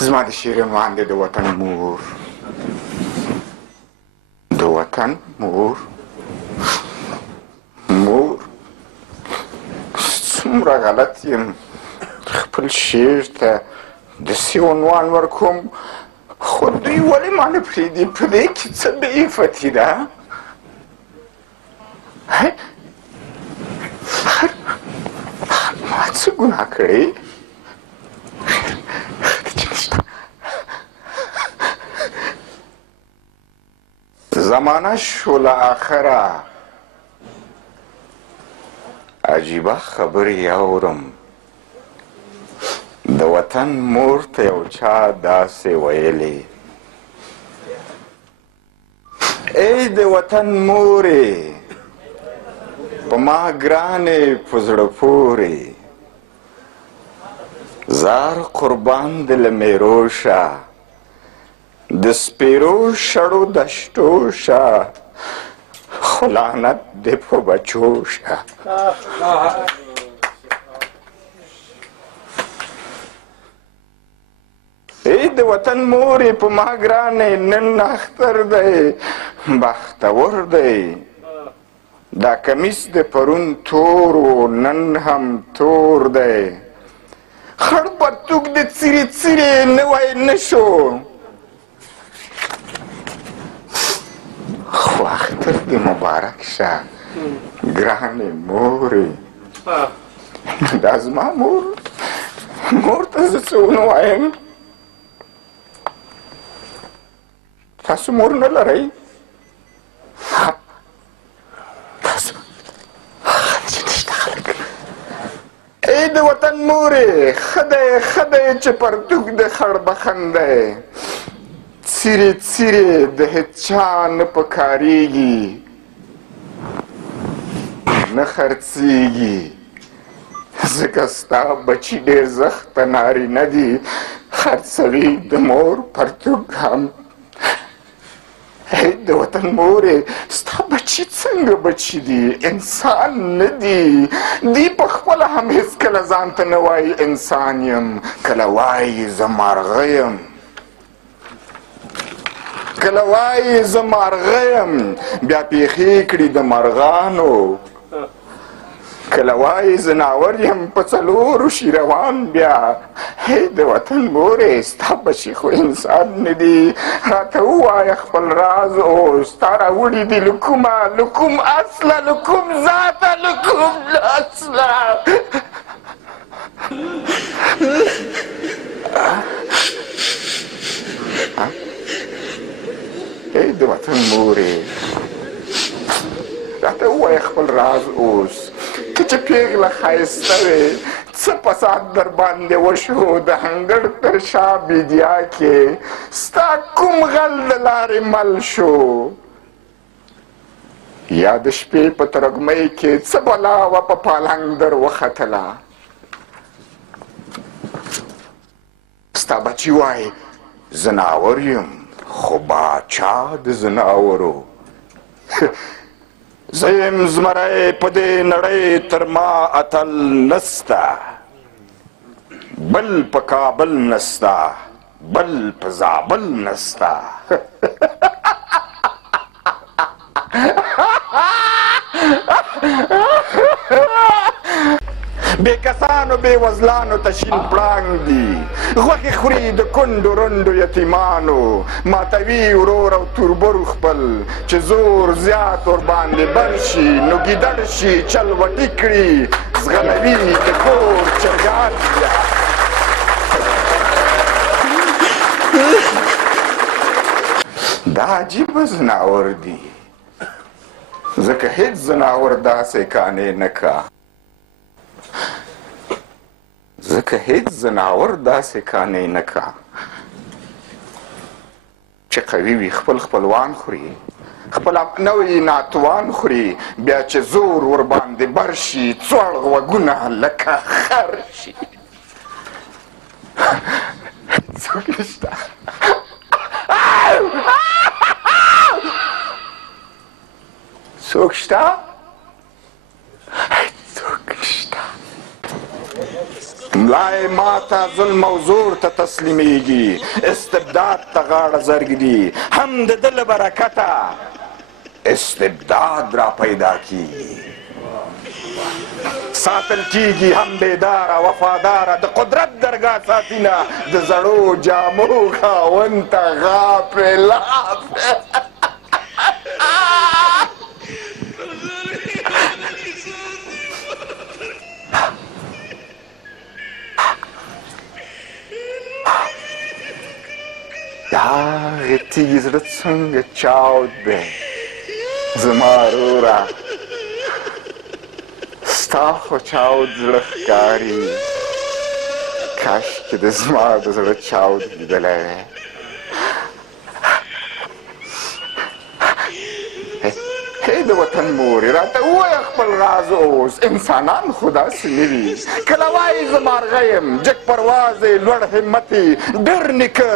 زما د شعر عنوان دی د وطن مور. د وطن مور، مور څومره غلط یم خپل شعر ته داسې عنوان ورکوم، خو دوی ولې ما نه پرېږدي؟ په دې کې څه بې عفتي ده؟ ما څه ګناه کړې؟ زمانه شوله آخره عجیبه خبرې اورم، د وطن مور ته یو چا داسې ویلې، ای د وطن مورې په ما ګرانې په زړه پورې، زار قربان دې له میرو شه، د سپیرو شړو دشتو شه، خو لعنت دې په بچو شه. ای د وطن مورې په ما ګرانې نن اختر دی بختور دی، دا کمیس د پرون تور و نن هم تور دی، خړ پرتوګ د څیرې څیرې نوی نه شو، خو اختر دې مبارک شه ګرانې مورې. دا زما مور ته زه څه ونه وایم؟ تاسو مور نه لرئ؟ تاسو چې نشته خلک. ای د وطن مورې ښه دی ښه دی چې پرتوګ د خړ بخن دی، څیرې څیرې د هېچا نه پکارېږي نه خرڅېږي، ځکه ستا بچي ډېر زخته نارینه دي، خرڅوي د مور پرتوګ هم. ای د وطن مورې ستا بچي څنګه بچي دي؟ انسان نه دي. دی په خپله هم هېڅکله ځان ته نه وایي انسان یم، کله وایي زه مارغه یم، کله وایي زه مارغه یم بیا پیښې کړي د مرغانو، کله وایي زه ناور یم په څلورو شي روان بیا. هی د وطن مورې ستا بچي خو انسان نه دي، راته ووایه خپل راز اوس، تا راوړي دي له کومه له کوم اصله له کوم ذاته له کوم نسله؟ ای د وطن مورې راته ووایه خپل راز اوس، ته چې پیغله ښایسته وې څه فساد در باندې وشو د انګړ تر شا بیدیا کې، ستا کوم غل د لارې مل شو، یا د شپې په ترږمۍ کې څه بلا وه په پالنګ در وختله؟ ستا بچي وایي زه ناور یم خو باچا د زناورو، زه یم زمری په دې نړۍ تر ما اتل نسته، بل په کابل نسته بل په زابل نسته. بې کسانو بې وزلانو ته شین پړانګ دي، غوښې خوري د کونډو رنډو یتیمانو، ماتوي ورور او توربرو خپل، چې زور زیات ورباندې بر شي نو ګیدړ شي چل وټي کړي، زغلوي د کور چرګان بیا. دا عجیبه زناور دي، ځکه هېڅ زناور داسې کانې نه کا، ځکه هېڅ زناور داسې کانې نه کا چې قوي وي، خپل خپلوان خوري، خپل نوی ناتوان خوري، بیا چې زور ورباندې بر شي څوړ غوږونه لکه خر شي. څوک نشته؟ څوک شته؟ څوک نشته. ملا خدای ما ته ظلم او زور ته تسلیمیږي، استبداد ته غاړه زرږدي، هم د ده له برکته استبداد را پیدا کیږي. ساتل کیږي هم بیداره وفاداره، د قدرت درګاه ساتینه، د زړو جامو خاوند ته غافله. د هغې تیږې زړه څنګه چاود دی زما وروره، ستا خو چاود زړه ښکاري، کاشکې د زما د زړه چاود لیدلی دی. هی د وطن مورې راته ووایه خپل راز اوس، انسانان خو داسې نه وي. کله وایي زه مارغه یم، جګ پروازې، لوړ همتې، ډېر نیکه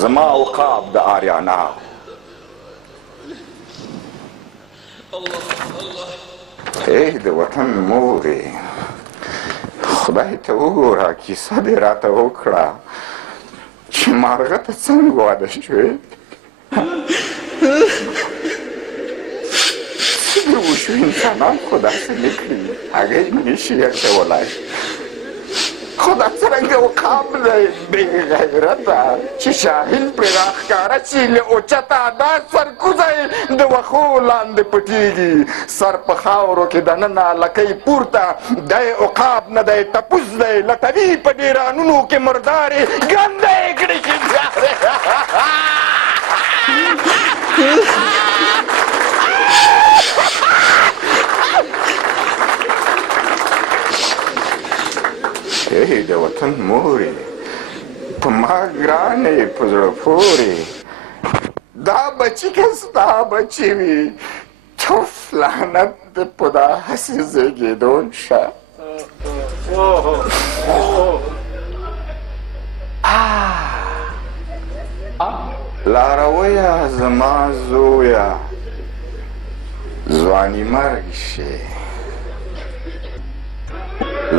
زما عقاب د آریانا. ای د وطن مورې، خدای ته وګوره، کیسه دې راته وکړه چې مارغه ته څنګه واده شوې؟ څه دې وشو؟ انسانان خو داسې نه کړي، هغې نشي اچولی. خو دا څرنګه عقاب دی بې غیرته چې شاهین پرې راښکاره شي له اوچته، دا سرکوزی د وښو لاندې پټېږي، سر په خاورو کې دننه لکۍ پورته، دی عقاب نه دی ټپوس دی، لټوي په ډیرانونو کې مردارې ګنده یې کړي چې ای د وطن مورې، په ما ګرانې په زړه پورې، دا بچي که ستا بچي وي، توف لعنت دې په دا هسې زېږېدو شه. لارویه زما زویه، ځواني مرګ شي.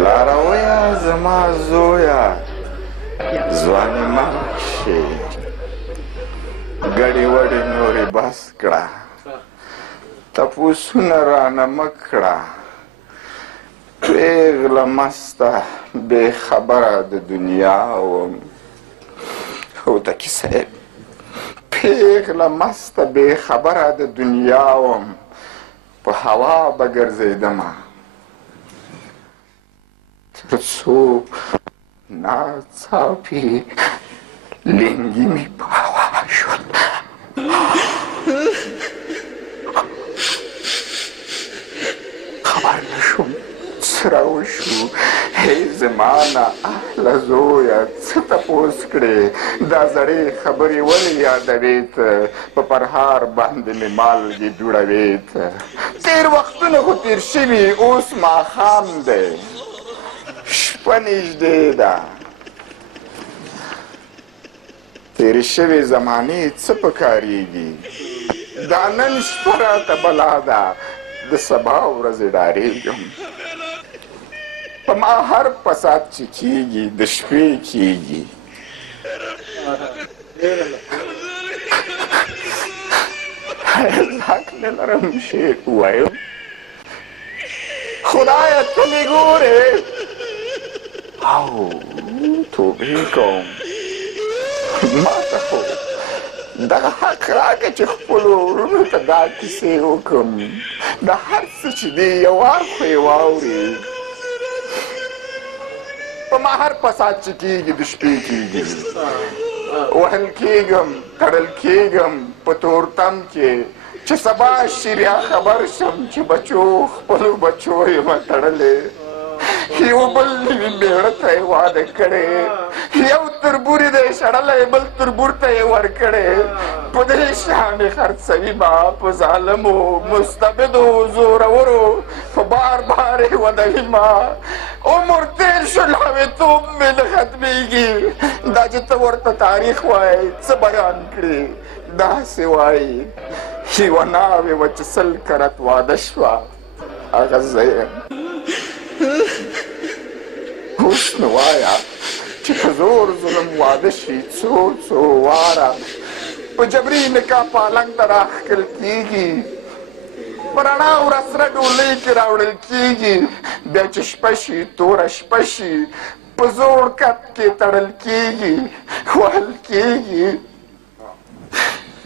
لارویه زما زویه، ځواني مرګ شي. ګډې وډې نورې بس کړه، تپوسونه رانه مه کړه، پېغله مسته بې خبره د دنیا وم. هوتکي صاحب، پېغله مسته بې خبره د دنیا وم، په هوا به ګرځېدمه تر څو ناڅاپي لنګي مې په هوا شول. خبر نه شوم څه راوشو. هی زما نااهله زویه، څه تپوس کړې؟ دا زړې خبرې ولې یادوې ته؟ په پرهار باندې مې مالګې دوړوې ته. تېر وختونه خو تېر شوي، اوس ماښام دی، شپه نږدې ده. تېرې شوې زمانې څه پکارېږي؟ دا نن شپه راته بلا ده، د سبا ورځې ډارېږم. په ما هر فساد چې کېږي د شپې کېږي. ځواک نه لرم شعر ووایم. خدایه ته مې ګورې او توبې کوم. ما ته خو دغه حق راکړه چې خپلو وروڼو ته دا کیسې وکړم. د هر څه چې دی یو وار خو یې واورې. په ما هر فساد چې کېږي د شپې کېږي. وهل کېږم، تړل کېږم په تورتم کې، چې سبا شي بیا خبر شم چې بچو خپلو بچو یمه تړلې. یو بل نوي مېړه ته یې واده کړی، یو تربور دی شړلی، بل تربور ته یې ورکړی. په دې شان یې خرڅوي ما په ظالمو مستبدو زورورو، په بار بار یې ودوي ما. عمر تېر شو لاوېتوب مې نه ختمېږي. دا چې ته ورته تاریخ وایې څه بیان کړې؟ داسې وایي یوه ناوې وه چې 100 کرت واده شوه، هغه زه یم. اوس نو وایه چې په زور ظلم واده شي څو واره په جبري نکاح پالنګ ته راښکل کېږي په رڼا ورځ سره ډولۍ کې راوړل کېږي بیا چې شپه شي توره شپه شي په زوړ کټ کې تړل کېږي وهل کېږي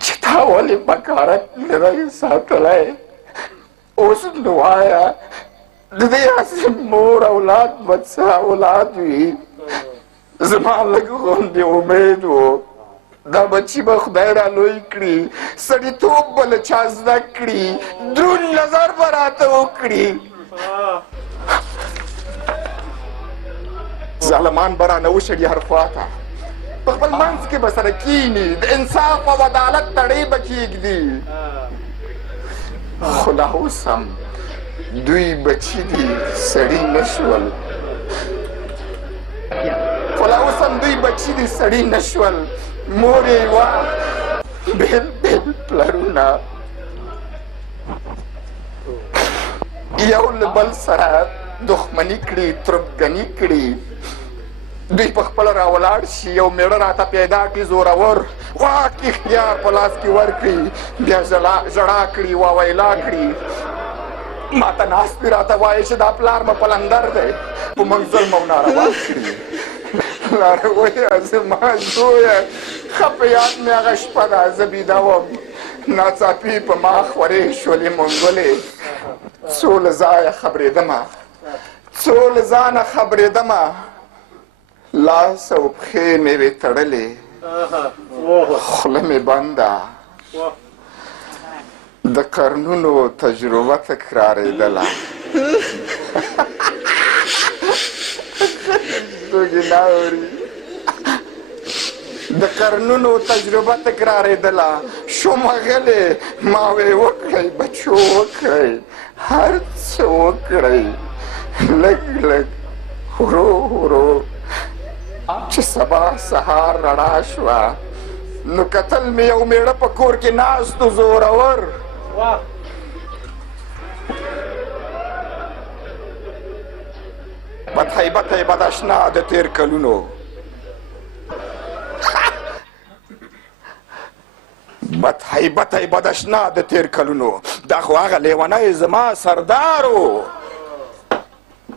چې تا ولې بکارت لرې ساتلی اوس نو وایه د دې هسې مور اولاد به څه اولاد وي زما لږ غوندې امید و دا بچي به خدای را لوی کړي سړیتوب به له چا زده کړي دروند نظر به راته وکړي ظالمان به رانه وشړي هر خواته په خپل منځ کې به سره کیني د انصاف او عدالت تړۍ به کېږدي خو لا اوس هم دوی بچي دي سړي نه شول خو لا اوس هم دوی بچي دي سړي نه شول مور یې وه بېل بېل پلرونه یو له بل سره دښمني کړي تربګني کړي دوی په خپله راولاړ شي یو میړه راته پیدا کړي زورور واک اختیار په لاس کې ورکړي بیا ژړا کړي واویلا کړي ما ته ناست دي راته وایي چې دا پلار مې پلندر دی په موږ ظلم او ناروا کړي پلاره وایه زما زویه ښه په یاد مې هغه شپه ده زه بیده وم ناڅاپي په ما خورې شولې منګلې څو له ځایه خبرېدمه څو له ځانه خبرېدمه لاس او پښې مې وې تړلې خوله مې بنده د قرنونو تجربه تکرارېدله څوک یې نه اوري د قرنونو تجربه تکرارېدله شومه غلې ما وې وکړئ بچو وکړئ هر څه وکړئ لږ لږ ورو ورو چې سبا سهار رڼا شوه نو کتل مې یو میړه په کور کې ناست و زورور بدهیبته بد اشنا د تېر کلونو بدهیبته بد اشنا د تېر کلونو دا خو هغه لیونی زما سردار و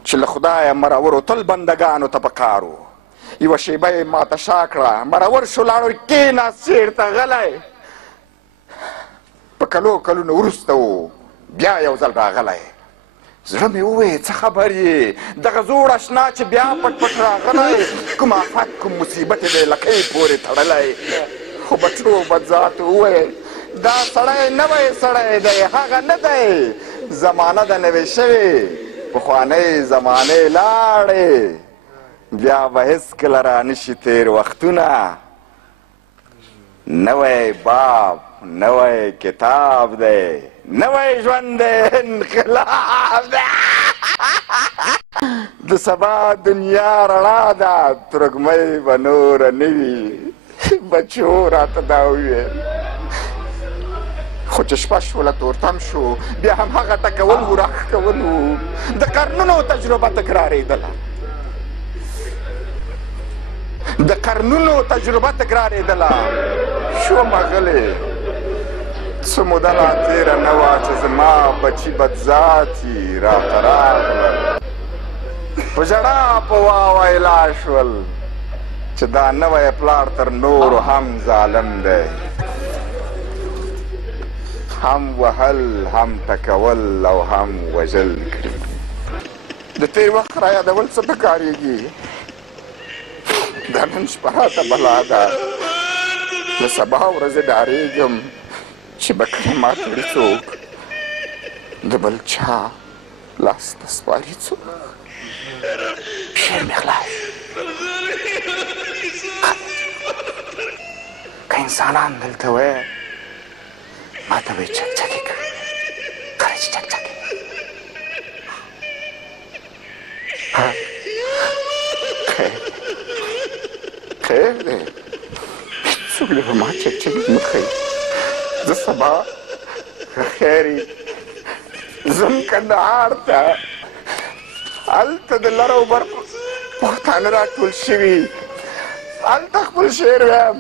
چې له خدایه مرورو تل بندګانو ته پکار و یوه شیبه یې ماته شا کړه مرور شو لاړو کېناست چېرته غلی په کلونو وروسته و بیا یو ځل راغلی زړه مې وویل څه خبر یې دغه زوړ اشنا چې بیا پټ پټ راغلی کوم آفت کوم مصیبت یې دی لکۍ پورې تړلی خو بچو بدذات وویل دا سړی نوی سړی دی هغه نه دی زمانه د نوې شوې پخوانۍ زمانې لاړې بیا به هېڅکله رانشي تېر وختونه نوی باب نوی کتاب دی نوی ژوند دی انقلاب دی د سبا دنیا رڼا ده ترږمۍ به نوره نه وي بچو راته دا وویل خو چې شپه شوله تورتم شو بیا هم هغه ټکول و راښکول و د قرنونو تجربه تکرارېدله د قرنونو تجربه تکرارېدله شومه غلې څه موده لا تېره نه وه چې زما بچي بدذاتي راته راغلل په ژړا په واویلا شول چې دا نوی پلار تر نورو هم ظالم دی هم وهل هم ټکول او هم وژل کړي د تېر وخت را یادول څه پکارېږي دا نن شپه راته بلا ده له سبا ورځې ډارېږم چې به کړي ما کړي څوک د بل چا لاس ته سپاري څوک شعر مې خلاص که انسانان دلته وای ما ته به یې چکچکې کړې کله چې چکچکې خیر دی څوک دې په ما چکچکې مه ښیي زه سبا خیري ځم کندهار ته هلته د لر او بر پښتانه راټول شوي هلته خپل شعر وایم